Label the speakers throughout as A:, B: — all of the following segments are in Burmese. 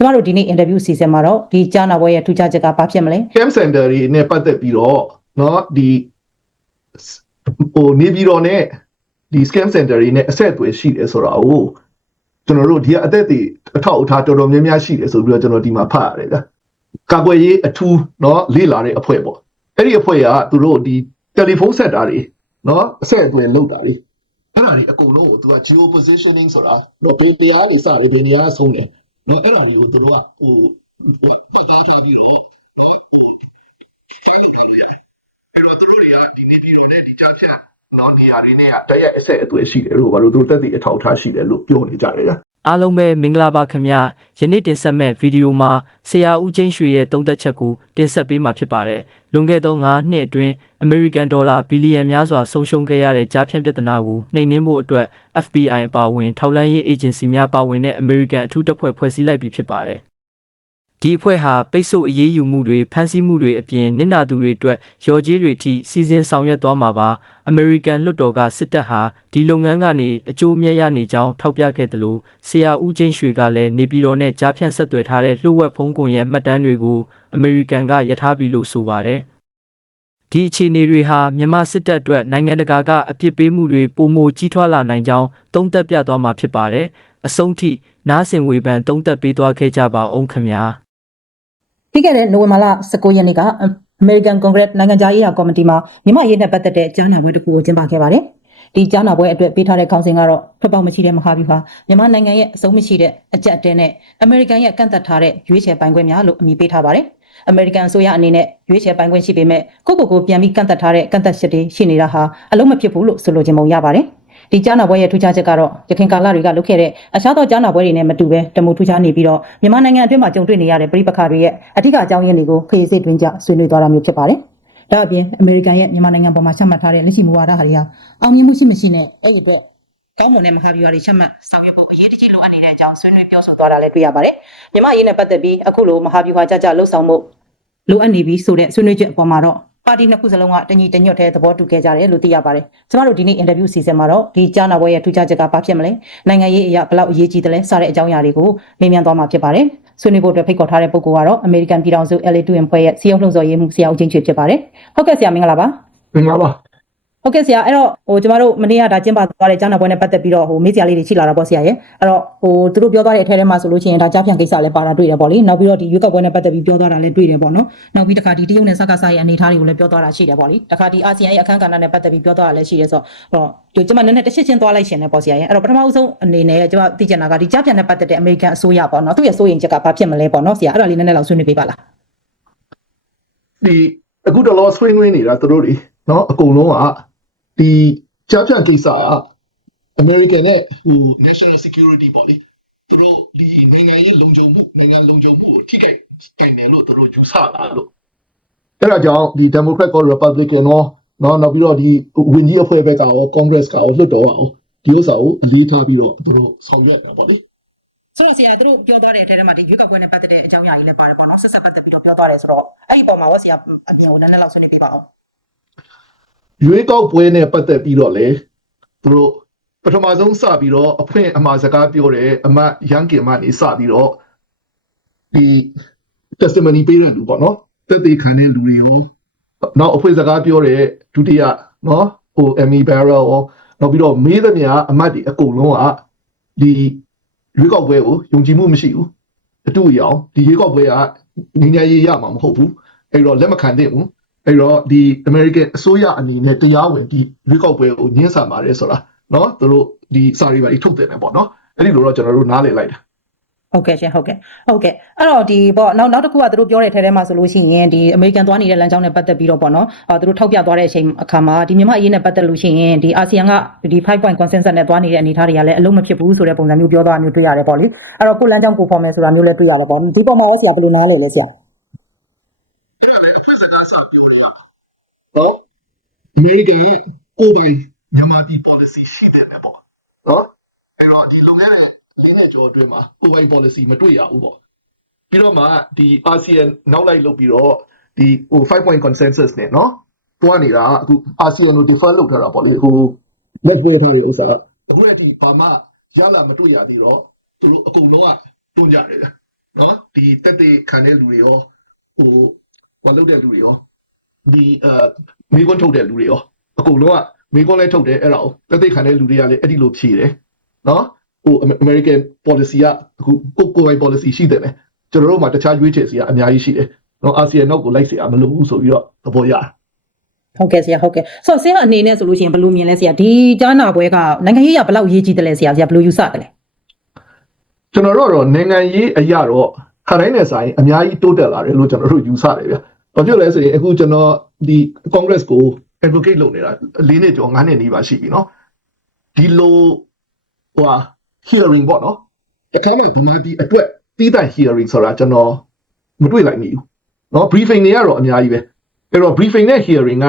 A: ကျမတို့ဒီနေ့အင်တာဗျူးစီစဉ်မှာတော့ဒီကြားနာပွဲရဲ့ထူးခြားချက်ကဘာဖြစ်မလဲ
B: camp center တွေနဲ့ပတ်သက်ပြီးတော့เนาะဒီဟိုနေပြည်တော်နဲ့ဒီ scam center တွေနဲ့အဆက်အသွယ်ရှိတယ်ဆိုတာကိုကျွန်တော်တို့ဒီကအသက်တွေအထောက်အထားတော်တော်များများရှိတယ်ဆိုပြီးတော့ကျွန်တော်ဒီမှာဖတ်ရတယ်ဗျာကာကွယ်ရေးအထူးเนาะလေ့လာတဲ့အဖွဲ့ပေါ့အဲ့ဒီအဖွဲ့ကသူတို့ဒီတယ်လီဖုန်းဆက်တာတွေเนาะအဆက်အသွယ်လုပ်တာတွေအဲ့ဒါတွေအကုန်လုံးကိုသူက geo positioning ဆိုတာတော့ဘယ်နေရာနေစတယ်ဘယ်နေရာဆုံးတယ် နော်အဲ့ဒါတွေကိုသူတို့ကဟိုပတ်သားထားပြီးတော့နော်ဟိုဆောက်ထားလို့ရတယ်ပြီးတော့သူတို့တွေကဒီနေပြည်တော်နဲ့ဒီကြားဖြတ်နော်နေရာတွေနဲ့ကတရက်အဆက်အသွယ်ရှိတယ်လို့ဘာလို့သူတို့တက်သည့်အထောက်အထားရှိတယ်လို့ပြောနေကြတယ်ကြာ
C: အားလုံးပဲမင်္ဂလာပါခင်ဗျာယနေ့တင်ဆက်မဲ့ဗီဒီယိုမှာဆရာဦးချင်းရွှေရဲ့တုံးသက်ချက်ကိုတင်ဆက်ပေးမှာဖြစ်ပါတယ်လွန်ခဲ့သော9နှစ်အတွင်းအမေရိကန်ဒေါ်လာဘီလီယံများစွာဆုံးရှုံးခဲ့ရတဲ့ကြားဖြတ်ပြဿနာကိုနှိမ်နင်းဖို့အတွက် FBI အပါအဝင်ထောက်လှမ်းရေးအေဂျင်စီများပါဝင်တဲ့အမေရိကန်အထူးတပ်ဖွဲ့ဖွဲ့စည်းလိုက်ပြီဖြစ်ပါတယ် ဒီအဖွဲ့ဟာပိတ်ဆို့အရေးယူမှုတွေဖမ်းဆီးမှုတွေအပြင်နစ်နာသူတွေအတွက်ရော်ကြီးတွေထိစီစဉ်ဆောင်ရွက်သွားမှာပါအမေရိကန်လွှတ်တော်ကစစ်တပ်ဟာဒီလုပ်ငန်းကနေအကျိုးအမြတ်ရနေကြောင်းထောက်ပြခဲ့တယ်လို့ဆရာဦးချင်းရွှေကလည်းနေပြည်တော်နဲ့ကြားဖြန့်ဆက်သွယ်ထားတဲ့လှုပ်ဝက်ဖုံးကွန်ရဲ့မှတ်တမ်းတွေကိုအမေရိကန်ကယထားပြီလို့ဆိုပါတယ်ဒီအခြေအနေတွေဟာမြန်မာစစ်တပ်အတွက်နိုင်ငံတကာကအပြစ်ပေးမှုတွေပုံမကြီးထွားလာနိုင်ကြောင်းသုံးသပ်ပြသွားမှာဖြစ်ပါတယ်အဆုံးထိနားဆင်ဝေဖန်သုံးသပ်ပေးသွားခဲ့ကြပါအောင်ခင်ဗျာ
A: ပြီးခဲ့တဲ့နိုဝင်ဘာလ19ရက်နေ့ကအမေရိကန်ကွန်ဂရက်နိုင်ငံသားရေးရာကော်မတီမှာမြန်မာရေးနဲ့ပတ်သက်တဲ့ကြားနာပွဲတစ်ခုကိုကျင်းပခဲ့ပါတယ်။ဒီကြားနာပွဲအတွက်ပေးထားတဲ့ခေါင်းစဉ်ကတော့ထွက်ပေါက်မရှိတဲ့မဟာဗျူဟာမြန်မာနိုင်ငံရဲ့အဆုံးမရှိတဲ့အကြက်အတဲနဲ့အမေရိကန်ရဲ့ကန့်သက်ထားတဲ့ရွေးချယ်ပိုင်ခွင့်များလို့အမည်ပေးထားပါတယ်။အမေရိကန်အစိုးရအနေနဲ့ရွေးချယ်ပိုင်ခွင့်ရှိပေမဲ့ကိုယ့်ကိုယ်ကိုပြန်ပြီးကန့်သက်ထားတဲ့ကန့်သက်ချက်တွေရှိနေတာဟာအလုံးမဖြစ်ဘူးလို့ဆိုလိုချင်ပုံရပါတယ်။ ဒီကြားနာပွဲရဲ့ထူးခြားချက်ကတော့ရခိုင်ကာလတွေကလုခဲ့တဲ့အခြားသောကြားနာပွဲတွေနဲ့မတူဘဲတမူထူးခြားနေပြီးတော့မြန်မာနိုင်ငံအတွင်းမှာကြုံတွေ့နေရတဲ့ပြည်ပခါတွေရဲ့အထူးအကြောင်းရင်းတွေကိုခေတ်စစ်တွင်းကြဆွေးနွေးသွားတာမျိုးဖြစ်ပါတယ်။ဒါအပြင်အမေရိကန်ရဲ့မြန်မာနိုင်ငံပေါ်မှာချမှတ်ထားတဲ့လက်ရှိမူဝါဒဟာတွေဟာအောင်မြင်မှုရှိမရှိနဲ့အဲ့ဒီအတွက်ကောင်းမွန်တဲ့မဟာဗျူဟာတွေချမှတ်ဆောင်ရွက်ဖို့အရေးတကြီးလိုအပ်နေတဲ့အကြောင်းဆွေးနွေးပြောဆိုသွားတာလည်းတွေ့ရပါတယ်။မြန်မာအရေးနဲ့ပတ်သက်ပြီးအခုလိုမဟာဗျူဟာကြကြလှုပ်ဆောင်မှုလိုအပ်နေပြီဆိုတဲ့ဆွေးနွေးချက်အပေါ်မှာတော့ ပါတီနှစ်ခုစလုံးကတညီတညွတ်တဲ့သဘောတူခဲ့ကြတယ်လို့သိရပါတယ်။ကျမတို့ဒီနေ့အင်တာဗျူးစီစဉ်မှာတော့ဒီကြားနာပွဲရဲ့ထူးခြားချက်ကဘာဖြစ်မလဲ။နိုင်ငံရေးအရာဘယ်လောက်အရေးကြီးတယ်လဲစတဲ့အကြောင်းအရာတွေကိုမေးမြန်းသွားမှာဖြစ်ပါတယ်။ဆွေးနွေးဖို့အတွက်ဖိတ်ခေါ်ထားတဲ့ပုဂ္ဂိုလ်ကတော့အမေရိကန်ပြည်ထောင်စု LA2 အဖွဲ့ရဲ့စီယုံလှုံ့ဆော်ရေးမှုဆရာဦးချင်းချွေဖြစ်ပါတယ်။ဟုတ်ကဲ့ဆရာမင်္ဂလာပါ။
B: မင်္ဂလာပါ
A: ဟုတ်ကဲ့ဆရာအဲ့တော့ဟိုကျမတို့မနေ့ကဒါကျင်းပသွားတဲ့ကျောင်းနာပွဲနဲ့ပတ်သက်ပြီးတော့ဟိုမေးစရာလေးတွေရှိလာတာပေါ့ဆရာရဲ့အဲ့တော့ဟိုသူတို့ပြောသွားတဲ့အထဲထဲမှာဆိုလို့ရှိရင်ဒါကြားဖြန့်ကိစ္စလည်းပါတာတွေ့တယ်ပေါ့လေနောက်ပြီးတော့ဒီရွေးကောက်ပွဲနဲ့ပတ်သက်ပြီးပြောသွားတာလည်းတွေ့တယ်ပေါ့နော်နောက်ပြီးတခါဒီတရုတ်နဲ့စကားဆိုင်ရဲ့အနေအထားတွေကိုလည်းပြောသွားတာရှိတယ်ပေါ့လေတခါဒီအာဆီယံရဲ့အခမ်းကဏ္ဍနဲ့ပတ်သက်ပြီးပြောသွားတာလည်းရှိတယ်ဆိုတော့ဟိုကျမနည်းနည်းတစ်ချက်ချင်းသွားလိုက်ရှင်တယ်ပေါ့ဆရာရဲ့အဲ့တော့ပထမဦးဆုံးအနေနဲ့ကျမသိချင်တာကဒီကြားဖြန့်နဲ့ပတ်သက်တဲ့အမေရိကန်အစိုးရပေါ့နော်သူ့ရဲ့စိုးရိမ်ချက်ကဘာဖြစ်မလဲပေါ့နော်ဆရာအဲ့ဒါလေးနည်းနည်းလောက်ဆွေးနွေးပေးပါလား
B: ဒီအခုတော့လောဆွေးနွေးနေတာသူတို့တွေနော်အကုန်လုံးက ဒီကြားဖြတ်ကိစ္စက American နဲ့ဒီ National Security ပေါ့လေသူတို့ဒီနိုင်ငံရေးလုံခြုံမှုနိုင်ငံလုံခြုံမှုကိုထိခိုက်တယ်တယ်လို့သူတို့ယူဆတာလို့အဲ့ဒါကြောင့်ဒီ Democrat ကော Republican ရောနော်နောက်ပြီးတော့ဒီဝင်ကြီးအဖွဲ့ဘက်ကရော Congress ကရောလွှတ်တော်ကရောဒီဥစ္စာကိုအလေးထားပြီးတော့သူတို့ဆောင်ရွက်တယ်ပေါ့လေ
A: ဆိုတော့ဆရာတို့ပြောသွားတဲ့အထဲမှာဒီရွေးကောက်ပွဲနဲ့ပတ်သက်တဲ့အကြောင်းအရာကြီးလည်းပါတယ်ပေါ့နော်ဆက်ဆက်ပတ်သက်ပြီးတော့ပြောသွားတယ်ဆိုတော့အဲ့ဒီပုံမှာဝဆရာအမြင်ကိုနည်းနည်းလောက်ဆွေးနွေးပေးပါဦး
B: ရွေးကောက်ပွဲနဲ့ပတ်သက်ပြီးတော့လေသူတို့ပထမဆုံးစပြီးတော့အဖွင့်အမှားစကားပြောတယ်အမတ်ရန်ကင်မနေစပြီးတော့ဒီ testimony ပေးတဲ့လူပေါ့နော်တက်သေးခံတဲ့လူတွေရောနောက်အဖွင့်စကားပြောတဲ့ဒုတိယနော်ဟို Emmy Barrel ရောနောက်ပြီးတော့မေးသမျှအမတ်ဒီအကုန်လုံးကဒီရွေးကောက်ပွဲကိုယုံကြည်မှုမရှိဘူးအတူအယောင်ဒီရွေးကောက်ပွဲကငញ្ញရေးရမှာမဟုတ်ဘူးအဲ့တော့လက်မခံသင့်ဘူး အဲ့တော့ဒီ American အစိုးရအနေနဲ့တရားဝင်ဒီရွေးကောက်ပွဲကိုညှင်းဆန်ပါတယ်ဆိုတာနော်သူတို့ဒီစာရီပါတွေထုတ်တယ်ပဲပေါ့နော်အဲ့ဒီလိုတော့ကျွန်တော်တို့နားလည်လိုက်တာ
A: ဟုတ်ကဲ့ရှင်ဟုတ်ကဲ့ဟုတ်ကဲ့အဲ့တော့ဒီပေါ့နောက်နောက်တစ်ခုကသူတို့ပြောတဲ့ထဲထဲမှာဆိုလို့ရှိရင်ဒီအမေရိကန်သွားနေတဲ့လမ်းကြောင်းနဲ့ပတ်သက်ပြီးတော့ပေါ့နော်အာသူတို့ထောက်ပြသွားတဲ့အချိန်အခါမှာဒီမြန်မာအရေးနဲ့ပတ်သက်လို့ရှိရင်ဒီအာဆီယံကဒီ5 point consensus နဲ့သွားနေတဲ့အနေအထားတွေကလည်းအလုံးမဖြစ်ဘူးဆိုတဲ့ပုံစံမျိုးပြောသွားမျိုးတွေ့ရတယ်ပေါ့လေအဲ့တော့ကိုလမ်းကြောင်းကိုဖော်မယ်ဆိုတာမျိုးလည်းတွေ့ရပါပေါ့ဒီပုံမှာရောဆရာဘယ်လိုနားလဲလဲဆရာ
B: အမေရိကန်ရဲ့ကိုယ်ပိုင်မြန်မာပြည် policy ရှိတယ်ပဲပေါ့နော်အဲ့တော့ဒီလုံခဲ့တဲ့၄၀ကျော်အတွင်းမှာကိုယ်ပိုင် policy မတွေ့ရဘူးပေါ့ပြီးတော့မှဒီ ASEAN နောက်လိုက်လုပ်ပြီးတော့ဒီဟို5 point consensus နဲ့နော်တွားနေတာအခု ASEAN ကို defer လုပ်ထားတာပေါ့လေဟိုလက်ဝဲထားတဲ့ဥစ္စာအခုလည်းဒီဘာမှရလာမတွေ့ရသေးတော့သူတို့အကုန်လုံးကတွန်းကြတယ်နော်ဒီတက်တဲ့ခံတဲ့လူတွေရောဟိုဟောလုပ်တဲ့လူတွေရောဒီအာ မိကွန်းထုတ်တဲ့လူတွေရောအကုန်လုံးကမိကွန်းလည်းထုတ်တယ်အဲ့ဒါကိုတသိခံတဲ့လူတွေကလည်းအဲ့ဒီလိုဖြေတယ်နော်ဟို American policy ကအခုကိုကိုယ် policy ရှိတယ်လေကျွန်တော်တို့မှာတခြားရွေးချယ်စရာအများကြီးရှိတယ်နော်အာဆီယံနောက်ကိုလိုက်စရာမလိုဘူးဆိုပြီးတော့သဘောရတယ်
A: ဟုတ်ကဲ့ဆရာဟုတ်ကဲ့ဆိုတော့ဆရာအနေနဲ့ဆိုလို့ရှိရင်ဘယ်လိုမြင်လဲဆရာဒီကြားနာပွဲကနိုင်ငံရေးရဘယ်လောက်ရေးကြီးတယ်လဲဆရာဆရာဘယ်လိုယူဆတယ်လဲ
B: ကျွန်တော်တို့တော့နိုင်ငံရေးအရာတော့ခတိုင်းနဲ့ဆိုင်အများကြီးတိုးတက်လာတယ်လို့ကျွန်တော်တို့ယူဆတယ်ဗျာဘာဖြစ်လဲဆိုရင်အခုကျွန်တော် ဒီ Congress ကို advocate လုပ်နေတာ၄နှစ်ကျော်၅နှစ်နီးပါရှိပြီနော်။ဒီလိုဟိုဟာ hearing ပေါ့နော်။တစ်ခါမှဗမာပြည်အတွက်တီးတိုင် hearing ဆိုတာကျွန်တော်မတွေ့လိုက်မိဘူး။နော် briefing တွေကတော့အများကြီးပဲ။အဲ့တော့ briefing နဲ့ hearing က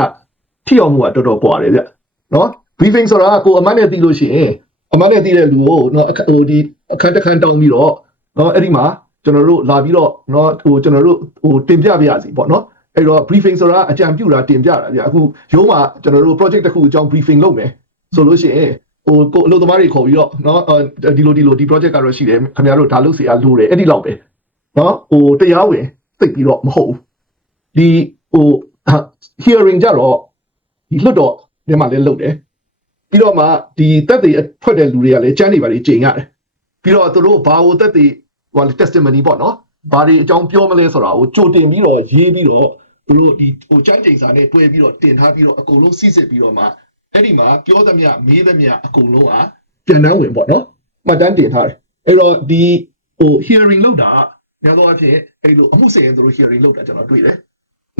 B: ထိအောင်မှုကတော်တော်ကွာတယ်ဗျ။နော် briefing ဆိုတာကကိုအမတ်နဲ့တီးလို့ရှိရင်အမတ်နဲ့တီးတဲ့လူကိုနော်အခဟိုဒီအခန်းတစ်ခန်းတောင်းပြီးတော့နော်အဲ့ဒီမှာကျွန်တော်တို့လာပြီးတော့နော်ဟိုကျွန်တော်တို့ဟိုတင်ပြပြရစီပေါ့နော် အဲ့တော့ briefing ဆိုတာအကြံပြုတာတင်ပြတာဗျအခုရုံးမှာကျွန်တော်တို့ project တစ်ခုအကြောင်း briefing လုပ်မယ်ဆိုလို့ရှိရင်ဟိုကိုအလုပ်သမားတွေခေါ်ပြီးတော့နော်အော်ဒီလိုဒီလိုဒီ project ကတော့ရှိတယ်ခင်ဗျားတို့ဒါလုပ်စီအားလိုတယ်အဲ့ဒီလောက်ပဲနော်ဟိုတရားဝင်သိပ်ပြီးတော့မဟုတ်ဘူးဒီဟို hearing ကြတော့ဒီလွတ်တော့ဒီမှာလည်းလုပ်တယ်ပြီးတော့မှဒီတက်တွေထွက်တဲ့လူတွေကလည်းကျန်းနေပါလေကြင်ရတယ်ပြီးတော့သူတို့ဘာကိုတက်တွေဟို testimony ပေါ့နော်ဘာတွေအကြောင်းပြောမလဲဆိုတာကိုကြိုတင်ပြီးတော့ရေးပြီးတော့ သူတို့ဒီဟိုကျန်းကျင်စာနဲ့တွဲပြီးတော့တင်ထားပြီးတော့အကုန်လုံးစစ်စစ်ပြီးတော့မှအဲ့ဒီမှာပြောသမျှမေးသမျှအကုန်လုံးကပြန်နှန်းဝင်ပေါ့နော်မှတ်တမ်းတင်ထားတယ်အဲ့တော့ဒီဟို hearing လုပ်တာများသောအားဖြင့်အဲ့လိုအမှုစင်ရင်သူတို့ hearing လုပ်တာကျွန်တော်တွေ့တယ်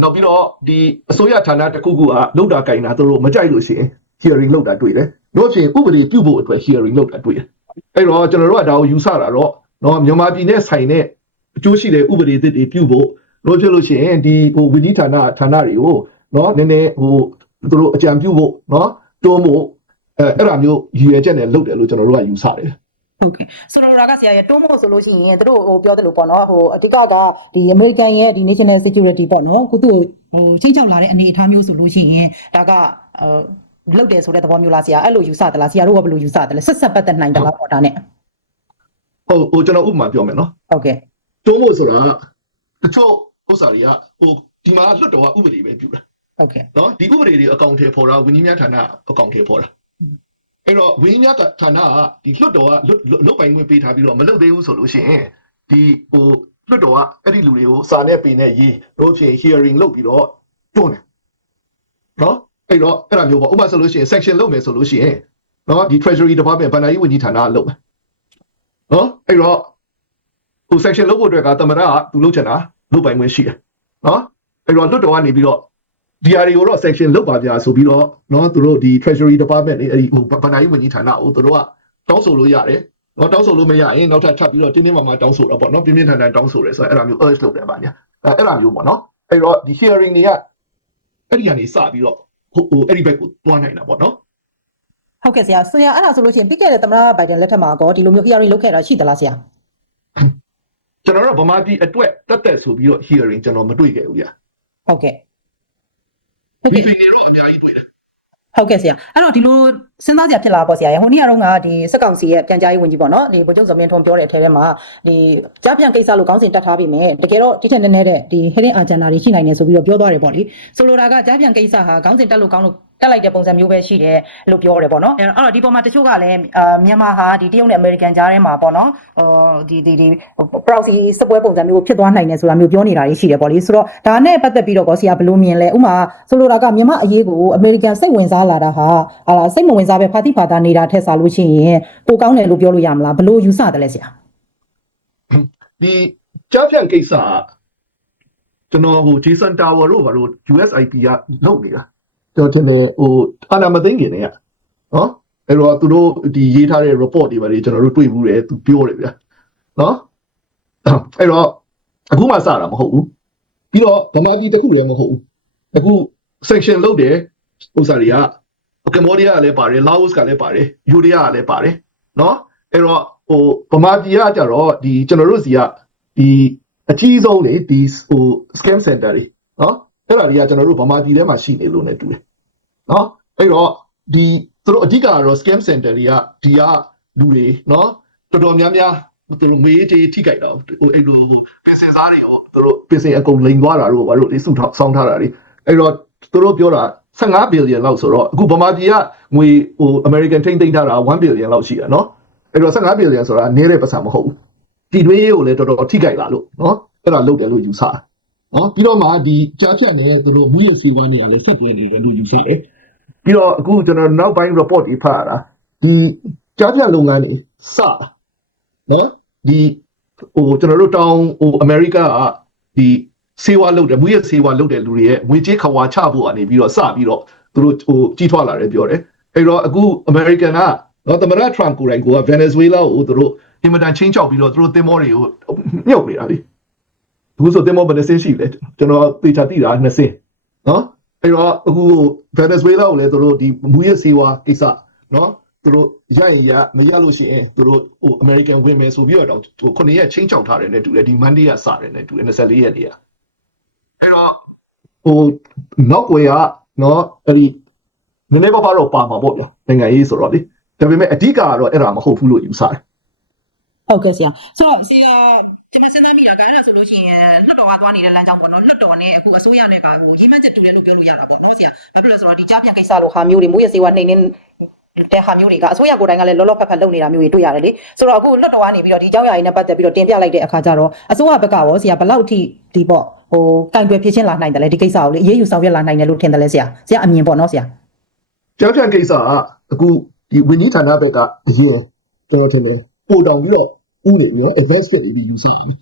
B: နောက်ပြီးတော့ဒီအစိုးရဌာနတစ်ခုခုကလုပ်တာကြင်တာသူတို့မကြိုက်လို့ရှိရင် hearing လုပ်တာတွေ့တယ်။တို့ချင်းဥပဒေပြုဖို့အတွက် hearing လုပ်တာတွေ့တယ်။အဲ့တော့ကျွန်တော်တို့ကဒါကိုယူဆတာတော့နော်မြန်မာပြည်နဲ့ဆိုင်တဲ့အကျိုးရှိတဲ့ဥပဒေသစ်တွေပြုဖို့ တို့ဖြစ်လို့ရှိရင်ဒီဟိုဝိနည်းဌာနဌာနတွေကိုနော်နည်းနည်းဟိုသူတို့အကြံပြုဖို့နော်တွန်းဖို့အဲအဲ့ဒါမျိုးရည်ရွယ်ချက်နဲ့လုပ်တယ်လို့ကျွန်တော်တို့ကယူဆတယ်
A: ဟုတ်ကဲ့ဆိုတော့ဒါကဆရာရဲ့တွန်းမို့ဆိုလို့ရှိရင်တို့ဟိုပြောတယ်လို့ပေါ့နော်ဟိုအဓိကကဒီ American ရဲ့ဒီ national security ပေါ့နော်ကိုသူ့ဟိုချင်းချောက်လာတဲ့အနေအထားမျိုးဆိုလို့ရှိရင်ဒါကဟိုလုတ်တယ်ဆိုတဲ့သဘောမျိုးလားဆရာအဲ့လိုယူဆသလားဆရာတို့ကဘယ်လိုယူဆတယ်လဲဆက်ဆက်ပတ်သက်နိုင်တယ်လားပေါ့ဒါနဲ့။
B: ဟုတ်ဟိုကျွန်တော်ဥပမာပြောမယ်နော်
A: ဟုတ်ကဲ့။
B: တွန်းဖို့ဆိုတာတချို့ ဥစ္စာတွေကဟိုဒီမှာလွတ်တော်ကဥပဒေပဲပြုတာ
A: ဟုတ်ကဲ့
B: နော်ဒီဥပဒေတွေအကောင့်ထဲပေါ်တာဝင်းကြီးများဌာနအကောင့်ထဲပေါ်တာအဲ့တော့ဝင်းကြီးများဌာနကဒီလွတ်တော်ကလွတ်ပိုင်ခွင့်ပေးထားပြီးတော့မလွတ်သေးဘူးဆိုလို့ရှိရင်ဒီဟိုလွတ်တော်ကအဲ့ဒီလူတွေကိုစာနဲ့ပေနဲ့ရေးတို့ဖြင့် hearing လုပ်ပြီးတော့တွန်းတယ်နော်အဲ့တော့အဲ့ဒါမျိုးပေါ့ဥပမာဆိုလို့ရှိရင် section လုပ်မယ်ဆိုလို့ရှိရင်နော်ဒီ treasury department ဘဏ္ဍာရေးဝန်ကြီးဌာနကလုပ်မယ်နော်အဲ့တော့ဟို section လုပ်ဖို့အတွက်ကသမရကသူလုပ်ချင်တာ လုတ်ပိုင်ခွင့်ရှိတယ်နော်အဲ့တော့လွတ်တော်ကနေပြီးတော့ဒီအရီကိုတော့ section လုတ်ပါဗျာဆိုပြီးတော့နော်သူတို့ဒီ treasury department တွေအဲ့ဒီဟိုဘဏ္ဍာရေးဝန်ကြီးဌာနကိုသူတို့ကတောင်းဆိုလို့ရတယ်နော်တောင်းဆိုလို့မရရင်နောက်ထပ်ထပ်ပြီးတော့တင်းတင်းမာမာတောင်းဆိုတော့ပေါ့နော်ပြင်းပြင်းထန်ထန်တောင်းဆိုတယ်ဆိုတော့အဲ့လိုမျိုး urge လုပ်တယ်ပါဗျာအဲ့လိုမျိုးပေါ့နော်အဲ့တော့ဒီ hearing တွေကအဲ့ဒီကနေစပြီးတော့ဟိုအဲ့ဒီဘက်ကိုတွန်းနိုင်တာပေါ့နော်
A: ဟုတ်ကဲ့ဆရာဆရာအဲ့ဒါဆိုလို့ရှိရင်ပြီးခဲ့တဲ့သမ္မတဘိုင်ဒန်လက်ထက်မှာကောဒီလိုမျိုး hearing လုပ်ခဲ့တာရှိသလားဆရာ
B: ကျွန်တော်တို့ဗမာပြည်အတွက်တက်တက်ဆိုပြီးတော့ hearing ကျွန်တော်မတွေ့ခဲ့ဘူးဗျာ
A: ဟုတ်ကဲ့
B: ဒီ hearing တွေတော့အများကြီးတွေ့တယ်
A: ဟုတ်ကဲ့ဆရာအဲ့တော့ဒီလို စဉ်းစားကြဖြစ်လာပေါ့ဆရာရဟိုနေ့ကတော့ကဒီစက်ကောင်စီရဲ့ပြန်ကြားရေးဝန်ကြီးပေါ့နော်ဒီဗိုလ်ချုပ်ဇော်မင်းထွန်းပြောတဲ့အထဲထဲမှာဒီကြားပြန်ကိစ္စလို့ခေါင်းစဉ်တက်ထားပြီးမြဲတကယ်တော့တိထက်နည်းနည်းတဲ့ဒီ hidden agenda တွေရှိနိုင်နေဆိုပြီးတော့ပြောသွားတယ်ပေါ့လေဆိုလိုတာကကြားပြန်ကိစ္စဟာခေါင်းစဉ်တက်လို့ကောင်းလို့တက်လိုက်တဲ့ပုံစံမျိုးပဲရှိတယ်လို့ပြောတယ်ပေါ့နော်အဲ့တော့ဒီပုံမှာတချို့ကလည်းအာမြန်မာဟာဒီတရုတ်နဲ့အမေရိကန်ကြားထဲမှာပေါ့နော်ဟိုဒီဒီဒီ proxy စပွဲပုံစံမျိုးဖြစ်သွားနိုင်တယ်ဆိုတာမျိုးပြောနေတာတွေရှိတယ်ပေါ့လေဆိုတော့ဒါနဲ့ပတ်သက်ပြီးတော့ကောဆရာဘယ်လိုမြင်လဲဥမာဆိုလိုတာကမြန်မာအရေးကိုအမေရိကန်စိတ်ဝင်စားလာတာဟာဟာလားစိတ်မဝင်စားပဲဖာတိဖာတာနေတာထက်စားလို့ရှိရင်ပိုကောင်းတယ်လို့ပြောလို့ရမလားဘယ်လိုယူဆတယ်လဲဆရာ
B: ဒီကြားဖြန့်ကိစ္စကကျွန်တော်ဟို Jason Tower တို့ဘာလို့ USIP ကလုပ်နေတာကျွန်တော်ထင်တယ်ဟိုအာနာမသိငင်တွေကနော်အဲ့တော့သူတို့ဒီရေးထားတဲ့ report တွေပါလေကျွန်တော်တို့တွေ့ဘူးတယ်သူပြောတယ်ဗျာနော်အဲ့တော့အခုမှစတာမဟုတ်ဘူးပြီးတော့ဗမာပြည်တစ်ခုလည်းမဟုတ်ဘူးအခု section လုပ်တယ်ဥစ္စာတွေက ကမ္ဘောဒီးယားကလည်းပါတယ်လာအိုကလည်းပါတယ်ယူရီးယားကလည်းပါတယ်နော်အဲ့တော့ဟိုဗမာပြည်ကကြတော့ဒီကျွန်တော်တို့စီကဒီအကြီးဆုံးလေဒီဟို scam center တွေနော်အဲ့ဒါတွေကကျွန်တော်တို့ဗမာပြည်ထဲမှာရှိနေလို့ ਨੇ တူတယ်နော်အဲ့တော့ဒီသူတို့အဓိကကတော့ scam center တွေကဒီကလူတွေနော်တော်တော်များများသူတို့မေးကြေးထိကြိုက်တာဟိုအဲ့လိုပင်စင်စားတွေရောသူတို့ပင်စင်အကုန်လိန်သွားတာတို့ဘာလို့ဒီစုထောက်ဆောင်းထားတာတွေအဲ့တော့သူတို့ပြောတာ 15 billion လောက်ဆိုတော့အခုဗမာပြည်ကငွေဟို American ထိမ့်သိမ့်ထားတာ1 billion လောက်ရှိတာနော်အဲ့တော့15 billion ဆိုတာနည်းတဲ့ပတ်စံမဟုတ်ဘူးတီတွင်းရေးကိုလည်းတော်တော်ထိခိုက်လာလို့နော်အဲ့ဒါလုတ်တယ်လို့ယူဆတာနော်ပြီးတော့မှဒီကြားဖြတ်နေတဲ့သူတို့မူရစီဝါနေရလဲဆက်သွင်းနေတယ်လို့ယူဆတယ်ပြီးတော့အခုကျွန်တော်နောက်ပိုင်း report တွေဖတ်ရတာဒီကြားဖြတ်လုပ်ငန်းတွေစနော်ဒီဟိုကျွန်တော်တို့တောင်ဟိုအမေရိကကဒီ စေဝါလုပ်တယ်မူရစေဝါလုပ်တဲ့လူတွေရဲ့ငွေကြေးခွာချဖို့ကနေပြီးတော့စပြီးတော့သူတို့ဟိုကြီးထွားလာတယ်ပြောတယ်အဲ့တော့အခု American ကနော်သမရ Trump ကိုယ်တိုင်က Venezuela ကိုသူတို့အင်မတန်ချင်းချောက်ပြီးတော့သူတို့သင်္ဘောတွေကိုမြုပ်နေတာလေအခုဆိုတင်မောဘယ်နှစင်းရှိလဲကျွန်တော်သေချာသိတာနှစ်စင်းနော်အဲ့တော့အခု Venezuela ကိုလည်းသူတို့ဒီမူရစေဝါကိစ္စနော်သူတို့ရရင်ရမရလို့ရှိရင်သူတို့ဟို American ဝင်မယ်ဆိုပြီးတော့ဟိုခုနှစ်ရက်ချင်းချောက်ထားတယ်နဲ့တူတယ်ဒီ Monday ကစတယ်နဲ့တူတယ်24ရက်တည်းကအဲ့တော့ ဟိုနောက်ွယ်ကနော်အဲ့ဒီနည်းနည်းပါးပါးတော့ပါမှာပေါ့ဗျာနိုင်ငံရေးဆိုတော့လေဒါပေမဲ့အဓိကကတော့အဲ့ဒါမဟုတ်ဘူးလို့ယူဆတယ်
A: ဟုတ်ကဲ့ဆရာဆိုတော့ဆရာကျွန်မစဉ်းစားမိတာကအဲ့ဒါဆိုလို့ရှိရင်လွတ်တော်ကသွားနေတဲ့လမ်းကြောင်းပေါ့နော်လွတ်တော်နဲ့အခုအစိုးရနဲ့ကဟိုရည်မှန်းချက်တူတယ်လို့ပြောလို့ရတာပေါ့နော်ဆရာဘာဖြစ်လို့လဲဆိုတော့ဒီကြားပြန်ကိစ္စလိုဟာမျိုးတွေမိုးရစေဝါနှိမ့်နေ တဲ့ဟာမျိုးတွေကအစိုးရကိုယ်တိုင်ကလည်းလောလောဖက်ဖက်လုပ်နေတာမျိုးတွေတွေ့ရတယ်လေဆိုတော့အခုလွတ်တော်ကနေပြီးတော့ဒီကြောက်ရည်နဲ့ပတ်သက်ပြီးတော့တင်ပြလိုက်တဲ့အခါကျတော့အစိုးရဘက်ကရောဆရာဘလောက်ထိဒီပေါ့ဟိုကင်တွယ်ဖြစ်ချင်းလာနိုင်တယ်လေဒီကိစ္စကိုလေအေးအေးယူဆောင်ရွက်လာနိုင်တယ်လို့ထင်တယ်လေဆရာဆရာအမြင်ပေါ့နော်ဆရာ
B: ကြောက်ရကိစ္စကအခုဒီဝင်းကြီးဌာနဘက်ကအရင်တော်တော်ထင်တယ်ပို့တောင်ပြီးတော့ဥနေရော advance ဖြစ်နေပြီးယူဆရမယ်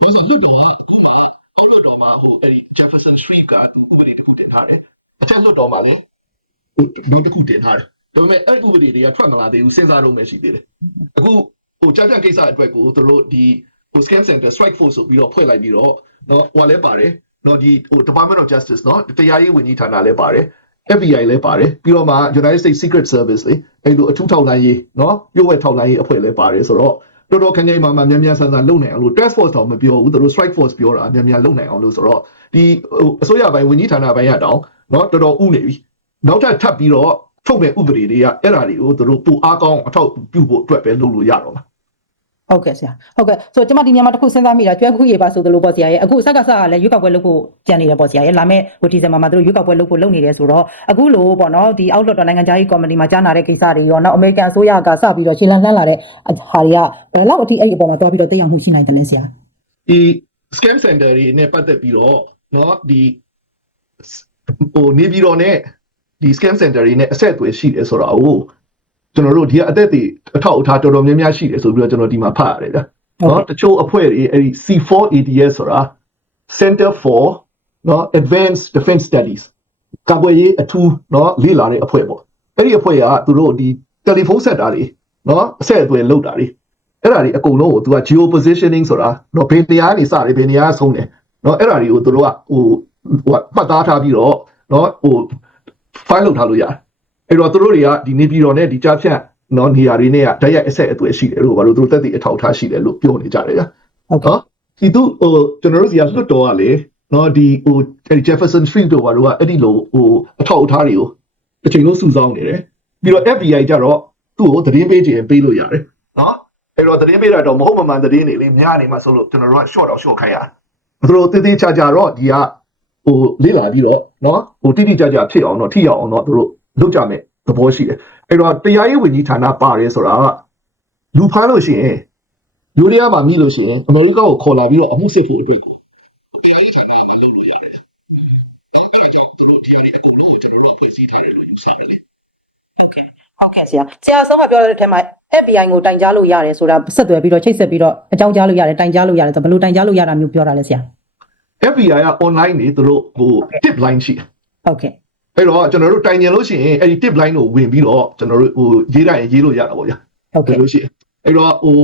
B: ဘာလို့ဆိုလွတ်တော်ကအခုမှလွတ်တော်မှာဟိုအဲ့ဒီ Jefferson Street ကသူကိုယ်နေတစ်ခုတင်ထားတယ်အထက်လွတ်တော်မှာလေနောက်တစ်ခုတင်ထားတယ် ဒါပေမဲ့အဲ့ဥပဒေတွေကထွက်မလာသေးဘူးစဉ်းစားတော့မှရှိသေးတယ်။အခုဟိုကြောက်ဖြန့်ကိစ္စအတွက်ကိုသူတို့ဒီဟို scam center strike force ဆိုပြီးတော့ဖွဲ့လိုက်ပြီးတော့နော်ဟိုကလည်းပါတယ်။နော်ဒီဟို Department of Justice နော်တရားရေးဝန်ကြီးဌာနလည်းပါတယ်။ FBI လည်းပါတယ်ပြီးတော့မှ United States Secret Service လေအဲ့လိုအထူးထောက်လှမ်းရေးเนาะရုပ်ဝဲထောက်လှမ်းရေးအဖွဲ့လည်းပါတယ်ဆိုတော့တော်တော်ခငိမ့်မှမှမြန်မြန်ဆန်ဆန်လုပ်နိုင်အောင်လို့ task force တော့မပြောဘူးသူတို့ strike force ပြောတာမြန်မြန်လုပ်နိုင်အောင်လို့ဆိုတော့ဒီဟိုအစိုးရပိုင်းဝန်ကြီးဌာနပိုင်းရတောင်းเนาะတော်တော်ဥနေပြီနောက်ထပ်ထပ်ပြီးတော့ ထုတ်ပြန်ဥပဒေတွေကအဲ့ဒါတွေကိုသူတို့ပူအားကောင်းအထောက်ပြုဖို့အတွက်ပဲလုပ်လို့ရတော့မှာ
A: ဟုတ်ကဲ့ဆရာဟုတ်ကဲ့ဆိုတော့ကျွန်မဒီညမှာတစ်ခုစဉ်းစားမိတာကျွဲခုရေပါဆိုသလိုပေါ့ဆရာရဲ့အခုစက်ကစကလည်းရွေးကောက်ပွဲလုပ်ဖို့ကြံနေတယ်ပေါ့ဆရာရဲ့လာမယ့်ဟိုဒီဇင်ဘာမှာသူတို့ရွေးကောက်ပွဲလုပ်ဖို့လုပ်နေတယ်ဆိုတော့အခုလိုပေါ့နော်ဒီအောက်လွှတ်တော်နိုင်ငံသားရေးကော်မတီမှာကြားနာတဲ့ကိစ္စတွေရောနောက်အမေရိကန်အစိုးရကစပြီးတော့ရှင်းလန်းလှမ်းလာတဲ့ဟာတွေကဘယ်လောက်အထိအဲ့ဒီအပေါ်မှာတွားပြီးတော့သိရမှုရှိနိုင်တယ်လဲဆရာ
B: ဒီ scam center တွေနဲ့ပတ်သက်ပြီးတော့နော်ဒီဟိုနေပြည်တော်နဲ့ ဒီ scan center တွေနဲ့အဆက်အသွယ်ရှိတယ်ဆိုတာကိုကျွန်တော်တို့ဒီကအသက်တွေအထောက်အထားတော်တော်များများရှိတယ်ဆိုပြီးတော့ကျွန်တော်ဒီမှာဖတ်ရတယ်ဗျာနော်တချို့အဖွဲ့တွေအဲ့ဒီ C4 ADS ဆိုတာ Center for နော် Advanced Defense Studies ကာကွယ်ရေးအထူးနော်လေ့လာတဲ့အဖွဲ့ပေါ့အဲ့ဒီအဖွဲ့ကသူတို့ဒီတယ်လီဖုန်းဆက်တာတွေနော်အဆက်အသွယ်လုပ်တာတွေအဲ့ဒါတွေအကုန်လုံးကိုသူက geo positioning ဆိုတာနော်ဘယ်နေရာနေစတယ်ဘယ်နေရာဆုံးတယ်နော်အဲ့ဒါတွေကိုသူတို့ကဟိုဟိုမှတ်သားထားပြီးတော့နော်ဟို file လုပ်ထားလို့ရတယ်အဲ့တော့သူတို့တွေကဒီနေပြည်တော်နဲ့ဒီကြားဖြတ်နော်နေရာတွေနဲ့ကဓာတ်ရိုက်အဆက်အသွယ်ရှိတယ်လို့ဘာလို့သူတို့တက်တည်အထောက်အထားရှိတယ်လို့ပြောနေကြတယ်ဗျာ
A: ဟုတ်
B: နော်ဒီသူဟိုကျွန်တော်တို့စီကလွတ်တော်ကလေနော်ဒီဟို Jefferson Street တို့ဘာလို့ကအဲ့ဒီလိုဟိုအထောက်အထားတွေကိုတစ်ချိန်လုံးစုဆောင်းနေတယ်ပြီးတော့ FBI ကြတော့သူ့ကိုသတင်းပေးခြင်းပေးလို့ရတယ်နော်အဲ့တော့သတင်းပေးတာတော့မဟုတ်မမှန်သတင်းတွေလေးများနေမှဆိုလို့ကျွန်တော်တို့က short တော့ short ခိုင်းရသူတို့တည်တည်ချာချာတော့ဒီက ဟိုလေ့လာပြီးတော့နော်ဟိုတိတိကျကျဖြစ်အောင်တော့ထိရောက်အောင်တော့သူတို့လုပ်ကြမယ်သဘောရှိတယ်အဲ့တော့တရားရေးဝန်ကြီးဌာနပါတယ်ဆိုတာကလူဖမ်းလို့ရှိရင်လူတွေကမှမိလို့ရှိရင်အမေရိကကိုခေါ်လာပြီးတော့အမှုစစ်ဖို့အတွက်ကိုတရားရေးဌာနကမှလုပ်လို့ရတယ်။အဲဒါကြောင့်သူတို့ဒီအရေးအကုန်လုံးကိုကျွန်တော်တို့ဖွဲ့စည်းထားတယ်လို့ယူဆတယ်လေ
A: ဟုတ်ကဲ့ဆရာဆရာဆုံးကပြောတဲ့အထက်မှာ FBI ကိုတိုင်ကြားလို့ရတယ်ဆိုတာဆက်သွယ်ပြီးတော့ချိတ်ဆက်ပြီးတော့အကြောင်းကြားလို့ရတယ်တိုင်ကြားလို့ရတယ်ဆိုဘယ်လိုတိုင်ကြားလို့ရတာမျိုးပြောတာလဲဆရာ။
B: FBI က online နေသူတို့ဟို tip line ရှိတယ်
A: ဟုတ်ကဲ့။
B: အဲ့တော့ကျွန်တော်တို့တိုင်ကျင်လို့ရှိရင်အဲ့ဒီ tip line ကိုဝင်ပြီးတော့ကျွန်တော်တို့ဟိုရေးတိုင်းရေးလို့ရတာပေါ့ဗျာ
A: ဟုတ်။
B: ဒါ
A: ကဲ့
B: လို့ရှိရင်အဲ့တော့ဟို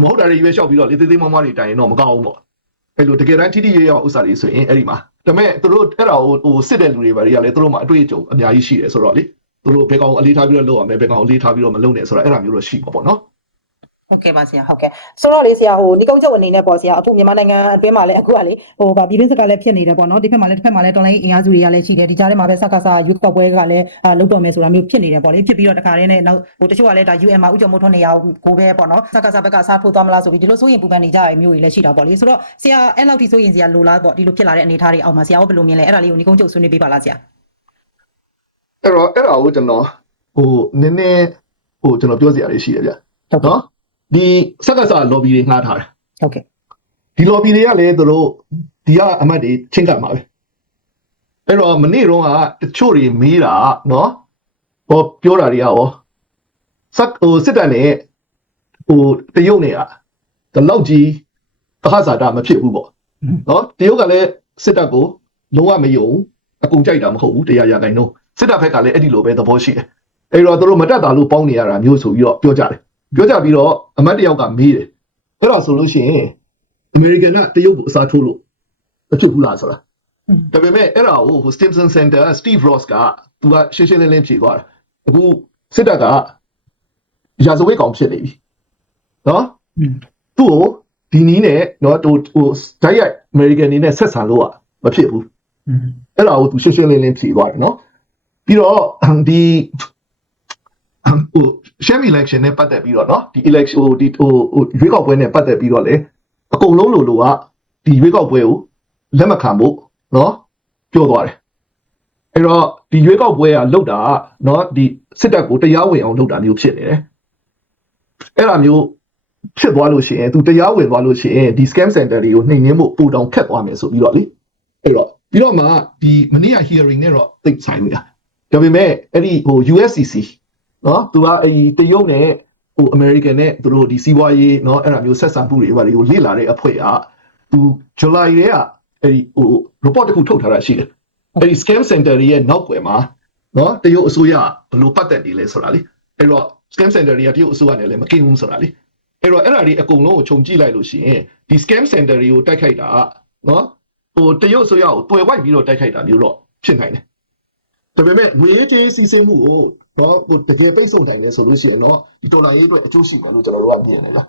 B: မဟုတ်တာတွေရွေးလျှောက်ပြီးတော့လေသေးသေးမမတွေတိုင်ရင်တော့မကောင်းဘူးပေါ့။အဲ့လိုတကယ်တမ်းထိထိရရဥစ္စာတွေဆိုရင်အဲ့ဒီမှာဒါပေမဲ့သူတို့အဲ့ဒါကိုဟိုစစ်တဲ့လူတွေဘာတွေကလည်းသူတို့မှာအတွေ့အကြုံအများကြီးရှိတယ်ဆိုတော့လေသူတို့ဘယ်ကောင်အလေးထားပြီးတော့လုပ်ရမယ်ဘယ်ကောင်အလေးထားပြီးတော့မလုပ်နဲ့ဆိုတော့အဲ့ဒါမျိုးတော့ရှိပါပေါ့နော်
A: ဟုတ်ကဲ့ပါဆရာဟုတ်ကဲ့ဆိုတော့လေဆရာဟိုဒီကုန်းချုပ်အနေနဲ့ပေါ့ဆရာအခုမြန်မာနိုင်ငံအတွင်းမှာလည်းအခုကလေဟိုဗာပြည်တွင်းစကားလည်းဖြစ်နေတယ်ပေါ့နော်ဒီဘက်မှာလည်းတစ်ဖက်မှာလည်းတော်လိုင်းအင်အားစုတွေကလည်းရှိတယ်ဒီကြားထဲမှာပဲစကားစားယူကော့ပွဲကလည်းအာလုတ်တော်မယ်ဆိုတာမျိုးဖြစ်နေတယ်ပေါ့လေဖြစ်ပြီးတော့တခါတည်းနဲ့နောက်ဟိုတချို့ကလည်းဒါ UN မှာဥကြုံမို့ထွန်းနေရအောင်ကိုပဲပေါ့နော်စကားစားဘက်ကစားဖို့သွားမလားဆိုပြီးဒီလိုစိုးရင်ပူပန်နေကြရမျိုးတွေလည်းရှိတာပေါ့လေဆိုတော့ဆရာအဲ့လောက်ထိစိုးရင်ဆရာလိုလားပေါ့ဒီလိုဖြစ်လာတဲ့အနေအထားတွေအောက်မှာဆရာကဘယ်လိုမြင်လဲအဲ့ဒါလေးကိုဒီကုန်းချုပ်ဆွေးနွေးပေးပါလားဆရာ
B: အဲ့တော့အဲ့ဒါကိုကျွန်တော်ဟိုနည်းနည်းဟိုကျွန်တော်ပြောစရာလေးရှိတယ်ဗျ
A: ဟုတ်ကဲ့
B: နော် ဒီစက်ကစား lobby တွေငှားထားတယ်
A: ဟုတ်ကဲ့
B: ဒီ lobby တွေကလည်းသူတို့ဒီကအမတ်တွေချင်းကပ်မှာပဲအဲ့တော့မနေ့တော့ကတချို့တွေမေးတာနော်ဟောပြောတာတွေကရောစက်ဟိုစစ်တပ်နဲ့ဟိုတရုတ်နဲ့ကဒီလောက်ကြီးတခါစားတာမဖြစ်ဘူးပေါ့နော်တရုတ်ကလည်းစစ်တပ်ကိုလုံးဝမယုံအကုန်ကြိုက်တာမဟုတ်ဘူးတရားရခိုင်တော့စစ်တပ်ဘက်ကလည်းအဲ့ဒီလိုပဲသဘောရှိတယ်အဲ့တော့သူတို့မတက်တာလို့ပေါင်းနေရတာမျိုးဆိုပြီးတော့ပြောကြတယ် ပြောကြပြီးတော့အမတ်တယောက်ကမေးတယ်အဲ့ဒါဆိုလို့ရှိရင်အမေရိကန်ကတရုတ်ကိုအစားထိုးလို့မဖြစ်ဘူးလားဆိုတာဒါပေမဲ့အဲ့ဒါကိုဟို Stimson Center Steve Ross ကသူကရှင်းရှင်းလင်းလင်းဖြေသွားတယ်အခုစစ်တပ်ကရာဇဝတ်ကောင်ဖြစ်နေပြီနော်သူ့ကိုဒီနီးနဲ့နော်ဟိုဟိုဓာတ်ရိုက်အမေရိကန်နေနဲ့ဆက်ဆံလို့ကမဖြစ်ဘူးအဲ့ဒါကိုသူရှင်းရှင်းလင်းလင်းဖြေသွားတယ်နော်ပြီးတော့ဒီ ဟိုရှမ်း election နဲ့ပတ်သက်ပြီးတော့နော်ဒီ election ဟိုဒီဟိုဟိုရွေးကောက်ပွဲနဲ့ပတ်သက်ပြီးတော့လေ အကုန်လုံးလိုလိုကဒီရွေးကောက်ပွဲကိုလက်မခံဖို့เนาะပြောသွားတယ်အဲ့တော့ဒီရွေးကောက်ပွဲကလောက်တာကเนาะဒီစစ်တပ်ကိုတရားဝင်အောင်လုပ်တာမျိုးဖြစ်နေတယ်အဲ့ဒါမျိုးဖြစ်သွားလို့ရှိရင်သူတရားဝင်သွားလို့ရှိရင်ဒီ scam center တွေကိုနှိမ်နင်းဖို့ပူတောင်ခက်သွားမယ်ဆိုပြီးတော့လေအဲ့တော့ပြီးတော့မှဒီမနေ့က hearing နဲ့တော့သိဆိုင်နေတာဒါပေမဲ့အဲ့ဒီဟို USCC နော်သူကအဲတရုတ်နဲ့ဟိုအမေရိကန်နဲ့သူတို့ဒီစီးပွားရေးနော်အဲ့ဒါမျိုးဆက်ဆံမှုတွေဘာတွေကိုလေ့လာတဲ့အဖွဲ့ကသူဇူလိုင်တဲ့ကအဲ့ဒီဟို report တစ်ခုထုတ်ထားတာရှိတယ်အဲ့ဒီ scam center ရဲ့နောက်ွယ်မှာနော်တရုတ်အစိုးရဘလို့ပတ်သက်နေလဲဆိုတာလေအဲ့တော့ scam center တွေကတရုတ်အစိုးရနဲ့လည်းမကင်းဘူးဆိုတာလေအဲ့တော့အဲ့ဒါတွေအကုန်လုံးကိုခြုံကြည့်လိုက်လို့ရှိရင်ဒီ scam center တွေကိုတိုက်ခိုက်တာကနော်ဟိုတရုတ်အစိုးရကိုတွေ့ဝိုက်ပြီးတော့တိုက်ခိုက်တာမျိုးတော့ဖြစ်နိုင်တယ်ဒါပေမဲ့ငွေကြေးစီးဆင်းမှုကို တော့ဟိုတကယ်ပိတ်ဆို့နိုင်တယ်ဆိုလို့ရှိရင်တော့ဒီဒေါ်လာရေးအတွက်အကျိုးရှိတယ်လို့ကျွန်တော်တို့ကမြင်နေလား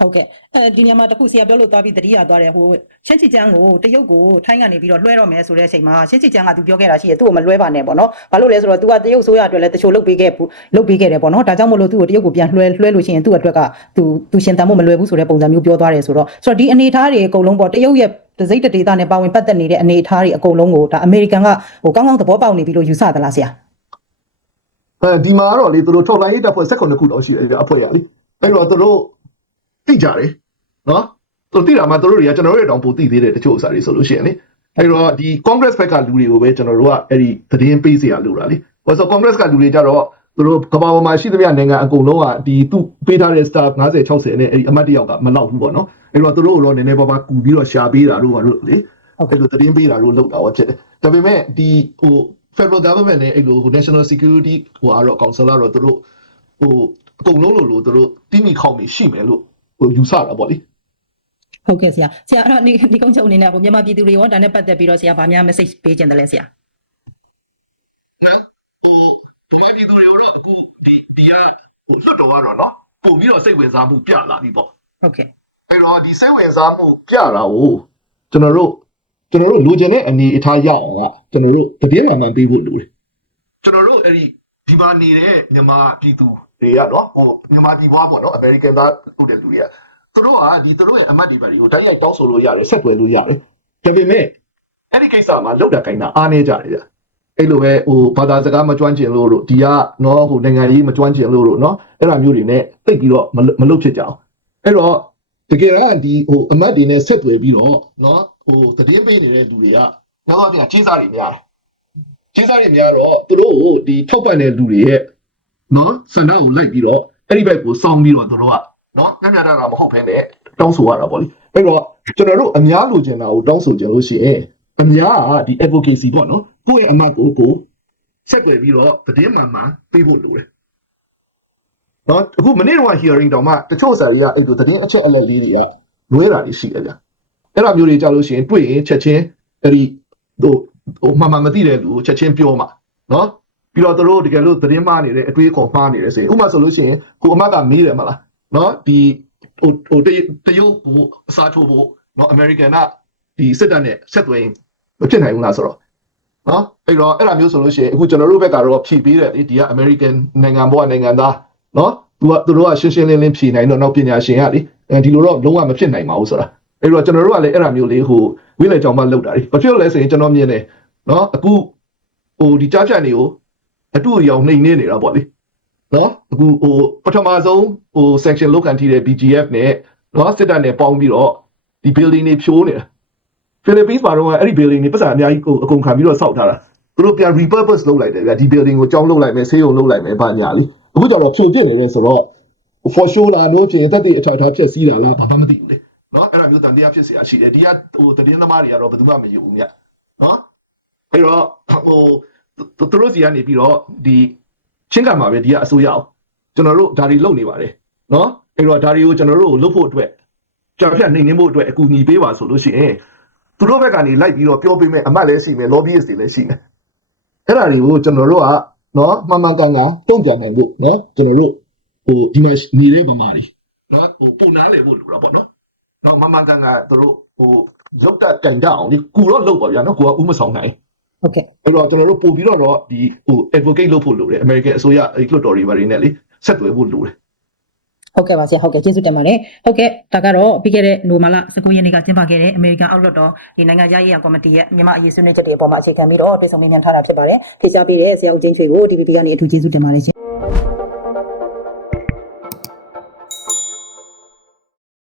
A: ဟုတ်ကဲ့အဲဒီညမှာတခုဆရာပြောလို့သွားပြီးတတိယသွားတယ်ဟိုရှင်းချီကျန်းကိုတရုတ်ကိုထိုင်းကနေပြီးတော့လွှဲတော့မယ်ဆိုတဲ့အချိန်မှာရှင်းချီကျန်းကသူပြောခဲ့တာရှိရသူ့ကိုမလွှဲပါနဲ့ပေါ့နော်ဘာလို့လဲဆိုတော့ तू ကတရုတ်ဆိုရအတွက်လည်းတချို့လုတ်ပေးခဲ့ဘူးလုတ်ပေးခဲ့တယ်ပေါ့နော်ဒါကြောင့်မို့လို့သူ့ကိုတရုတ်ကိုပြန်လွှဲလွှဲလို့ရှိရင်သူ့အတွက်ကသူသူရှင်တန်ဖို့မလွယ်ဘူးဆိုတဲ့ပုံစံမျိုးပြောသွားတယ်ဆိုတော့ဆိုတော့ဒီအနေအထားတွေအကုန်လုံးပေါ့တရုတ်ရဲ့တစိမ့်တဒေတာနဲ့ပါဝင်ပတ်သက်နေတဲ့အနေအထားတွေအကုန်လုံးကိုဒါအမေရိကန်ကဟိုကောင်းကောင်းသဘောပေါက်နေပြီလို့ယူဆသလားဆရာ
B: အဲဒီမှာကတော့လေသူတို့ထောက်လိုင်းရေးတပ်ဖွဲ့16ခုတော့ရှိတယ်ဒီအဖွဲ့ရလေအဲ့တော့သူတို့သိကြတယ်နော်သူသိတာမှသူတို့တွေကကျွန်တော်တို့ရဲ့တောင်ပိုသိသေးတယ်တချို့ဥစ္စာတွေဆိုလို့ရှိရင်လေအဲ့တော့ဒီ Congress ဘက်ကလူတွေကိုပဲကျွန်တော်တို့ကအဲ့ဒီသတင်းပေးစရာလိုတာလေဘာလို့ဆို Congress ကလူတွေကြတော့သူတို့ကမ္ဘာပေါ်မှာရှိသမျှနိုင်ငံအကုန်လုံးကဒီသူပေးထားတဲ့ staff 50 60နဲ့အဲ့ဒီအမတ်တယောက်ကမလောက်ဘူးပေါ့နော်အဲ့တော့သူတို့ကတော့နည်းနည်းပါးပါးကူပြီးတော့ရှာပေးတာတို့ဘာလို့လေ
A: ဟုတ်ကဲ့
B: အဲ့လိုသတင်းပေးတာတို့လုပ်တာဟောဖြစ်တယ်ဒါပေမဲ့ဒီဟို federal government နဲ့အဲ့လို national security ဟိုအားတော့ council ကတော့သူတို့ဟိုအကုန်လုံးလို့လို့သူတို့တိမိခေါက်မိရှိမယ်လို့ဟိုယူဆတာပေါ့လေ
A: ဟုတ်ကဲ့ဆရာဆရာအဲ့တော့ဒီဒီကုန်းချုပ်အနေနဲ့ဟိုမြန်မာပြည်သူတွေရောဒါနဲ့ပတ်သက်ပြီးတော့ဆရာဗာများ message ပေးခြင်းတယ်လဲဆရာ
B: နော်ဟိုဒမိုင်းပြည်သူတွေတော့အခုဒီဒီကဟိုလွတ်တော်ကတော့နော်ပို့ပြီးတော့စိတ်ဝင်စားမှုပြလာပြီပေါ့
A: ဟုတ်ကဲ့
B: အဲ့တော့ဒီစိတ်ဝင်စားမှုပြတာကိုကျွန်တော်တို့ ကျွန်တော်တို့လိုချင်တဲ့အနေအထားရအောင်ကကျွန်တော်တို့တကယ်မှန်မှန်ပေးဖို့လိုတယ်ကျွန်တော်တို့အဲ့ဒီဒီမှာနေတဲ့မြန်မာပြည်သူတွေကတော့ဟိုမြန်မာပြည်ပွားပေါ့နော်အမေရိကန်သားဟုတ်တယ်လူတွေကသူတို့ကဒီသူတို့ရဲ့အမတ်တွေပဲတွေကိုတိုက်ရိုက်တောင်းဆိုလို့ရတယ်ဆက်သွယ်လို့ရတယ်ဒါပေမဲ့အဲ့ဒီကိစ္စမှာလောက်တာခိုင်းတာအားနေကြတယ်ဗျအဲ့လိုပဲဟိုဘာသာစကားမကျွမ်းကျင်လို့လို့ဒီကနော်ဟိုနိုင်ငံရေးမကျွမ်းကျင်လို့လို့နော်အဲ့လိုမျိုးတွေနဲ့သိပ်ပြီးတော့မလုတ်ဖြစ်ကြအောင်အဲ့တော့တကယ်ကဒီဟိုအမတ်တွေနဲ့ဆက်သွယ်ပြီးတော့နော် ဟိုသတင်းပေးနေတဲ့လူတွေကနောက်တော့ပြန်ခြေစားတွေများတယ်ခြေစားတွေများတော့သူတို့ကိုဒီထောက်ပံ့တဲ့လူတွေရဲ့နော်ဆန္ဒကိုလိုက်ပြီးတော့အဲ့ဒီဘက်ကိုစောင်းပြီးတော့သူတို့ကနော်ညံ့ညံ့တာမဟုတ်ဘဲနဲ့တောင်းဆိုရတာပေါ့လေအဲ့တော့ကျွန်တော်တို့အများလိုချင်တာကိုတောင်းဆိုကြလို့ရှိရင်အများကဒီ advocacy ပေါ့နော်ကိုယ့်ရဲ့အမတ်ကိုကိုဆက်ွယ်ပြီးတော့သတင်းမှန်မှန်ပေးဖို့လိုတယ်နော်အခုမနေ့က hearing တောင်မှတချို့စာတွေကအဲ့လိုသတင်းအချက်အလက်လေးတွေကလွဲတာတွေရှိကြဗျာ အဲ့လိုမျိုးတွေကြားလို့ရှိရင်တွေ့ရင်ချက်ချင်းအဲ့ဒီဟိုဟိုမှန်မှန်မသိတဲ့လူကိုချက်ချင်းပြောမှာနော်ပြီးတော့သူတို့တကယ်လို့သတင်းမှားနေတဲ့အတွေးအခေါ်မှားနေတယ်ဆိုရင်ဥပမာဆိုလို့ရှိရင်ကိုအမတ်ကမေးတယ်မလားနော်ဒီဟိုဟိုတတရုတ်ကိုအစားထိုးဖို့နော်အမေရိကန်ကဒီစစ်တပ်နဲ့ဆက်သွင်းမဖြစ်နိုင်ဘူးလားဆိုတော့နော်အဲ့တော့အဲ့ဒါမျိုးဆိုလို့ရှိရင်အခုကျွန်တော်တို့ဘက်ကတော့ဖြည့်ပေးတယ်လေဒီကအမေရိကန်နိုင်ငံဘောကနိုင်ငံသားနော်သူကသူတို့ကရှင်းရှင်းလင်းလင်းဖြည့်နိုင်တော့နောက်ပညာရှင်ကလေအဲဒီလိုတော့လုံးဝမဖြစ်နိုင်ပါဘူးဆိုတာ အဲ့တော့ကျွန်တော်တို့ကလည်းအဲ့ဒါမျိုးလေးဟိုဝိလေကြောင်မှလောက်တာလေဘာဖြစ်လို့လဲဆိုရင်ကျွန်တော်မြင်တယ်နော်အခုဟိုဒီကြားဖြတ်နေကိုအတူအယောင်နှိမ်နေနေတာပေါ့လေနော်အခုဟိုပထမဆုံးဟို section လောက်ကန်ထိတဲ့ BGF နဲ့နော်စစ်တပ်နဲ့ပေါင်းပြီးတော့ဒီ building တွေဖြိုးနေတာ Philippines မှာတော့အဲ့ဒီ building တွေပတ်စံအများကြီးကိုအကုန်ခံပြီးတော့စောက်ထားတာသူတို့ပြန် repurpose လုပ်လိုက်တယ်ဗျာဒီ building ကိုကြောင်းလုပ်လိုက်မယ်ဆေးရုံလုပ်လိုက်မယ်ဘာညာလीအခုကျတော့ဖြိုပြစ်နေတယ်ဆိုတော့ for sure လာလို့ပြင်တက်တဲ့အထောက်အထားဖြစ်စည်းတာလားဘာမှမသိဘူးလေ နော်အဲ့ဒါမျိုးတန်တရားဖြစ်เสียရှိတယ်ဒီကဟိုတည်င်းသမားတွေကတော့ဘယ်သူမှမယူဘူးမြတ်နော်အဲ့တော့ဟိုသူတို့စီကနေပြီးတော့ဒီ ချင်းကံမှာပဲဒီကအစိုးရအောင်ကျွန်တော်တို့ဒါတွေလုပ်နေပါတယ်နော်အဲ့တော့ဒါတွေကိုကျွန်တော်တို့လုပ်ဖို့အတွက်ကြောက်ဖြတ်နေနေဖို့အတွက်အကူအညီပေးပါဆိုလို့ရှိရင်သူတို့ဘက်ကနေလိုက်ပြီးတော့ပြောပေးမယ်အမတ်လည်းရှိမယ် lobbyist တွေလည်းရှိမယ်အဲ့ဒါတွေကိုကျွန်တော်တို့ကနော်မှန်မှန်ကန်ကန်တုံ့ပြန်နိုင်ဖို့နော်ကျွန်တော်တို့ဟိုဒီမှာနေတဲ့မမာတွေနော်ဟိုပုံနာလေဖို့လိုတော့ပေါ့နော်နော် မှန်မှန်ကန်ကန်သူတို့ဟိုရောက်တဲ့တိုင်ကြအောင်ဒီကိုတော့လုပ်ပါဗျာနော်ကိုကဥမဆောင်နိုင်
A: ဟုတ်ကဲ့
B: အဲ့တော့ကျွန်တော်တို့ပို့ပြီးတော့တော့ဒီဟို advocate လုပ်ဖို့လိုတယ် American အစိုးရအဲ့လွှတ်တော်တွေဘာတွေနဲ့လေဆက်သွယ်ဖို့လိုတယ်
A: ဟုတ်ကဲ့ပါဆရာဟုတ်ကဲ့ကျေးဇူးတင်ပါတယ်ဟုတ်ကဲ့ဒါကတော့ပြီးခဲ့တဲ့နိုမာလာ19ရက်နေ့ကကျင်းပခဲ့တဲ့အမေရိကန်အောက်လွှတ်တော်ဒီနိုင်ငံရေးရာကော်မတီရဲ့မြန်မာအရေးဆွေးနွေးချက်တွေအပေါ်မှာအခြေခံပြီးတော့တွေ့ဆုံမေးမြန်းထားတာဖြစ်ပါတယ်ဖိတ်ကြားပေးတဲ့ဆရာဦးကျင်းချွေကို TVB ကနေအထူးကျေးဇူးတင်ပါတယ်ရှင်